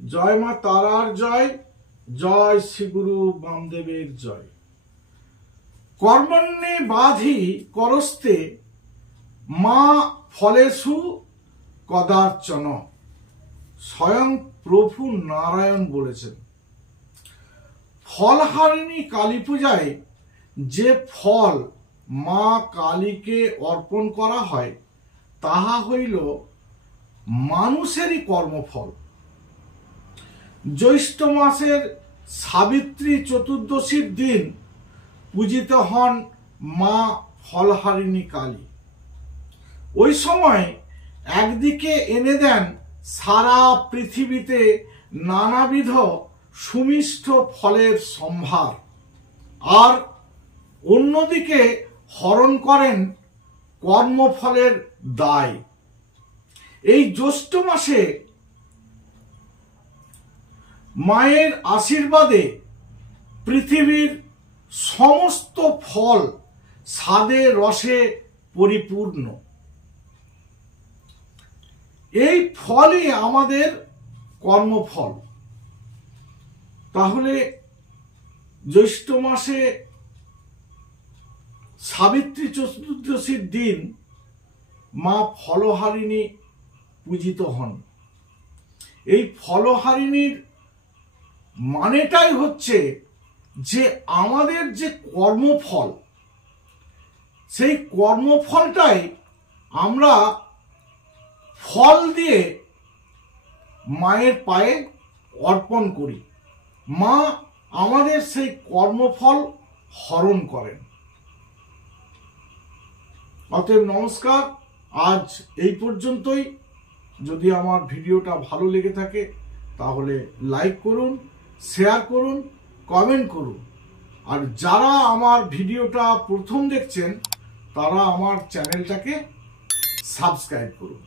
জয় মা তারার জয়, জয় শ্রী গুরু বামদেবের জয়। কর্মণ্যে বাধি করস্তে মা ফলেষু কদার্চন, স্বয়ং প্রভু নারায়ণ বলেছেন। ফলহারিণী কালী পূজায় যে ফল মা কালীকে অর্পণ করা হয় তাহা হইল মানুষেরই কর্মফল। জ্যৈষ্ঠ মাসের সাবিত্রী চতুর্দশীর দিন পূজিত হন মা ফলহারিণী কালী। ওই সময় একদিকে এনে দেন সারা পৃথিবীতে নানাবিধ সুমিষ্ট ফলের সম্ভার, আর অন্যদিকে হরণ করেন কর্মফলের দায়। এই জ্যৈষ্ঠ মাসে মায়ের আশীর্বাদে পৃথিবীর সমস্ত ফল স্বাদে রসে পরিপূর্ণ। এই ফলই আমাদের কর্মফল। তাহলে জ্যৈষ্ঠ মাসে সাবিত্রী চতুর্দশীর দিন মা ফলহারিণী পূজিত হন। এই ফলহারিণীর মানেটাই হচ্ছে যে আমাদের যে কর্মফল, সেই কর্মফলটাই আমরা ফল দিয়ে মায়ের পায়ে অর্পণ করি। মা আমাদের সেই কর্মফল হরণ করেন। অতএব নমস্কার, আজ এই পর্যন্তই। যদি আমার ভিডিওটা ভালো লেগে থাকে তাহলে লাইক করুন, শেয়ার করুন, কমেন্ট করুন। আর যারা আমার ভিডিওটা প্রথম দেখছেন তারা আমার চ্যানেলটাকে সাবস্ক্রাইব করুন।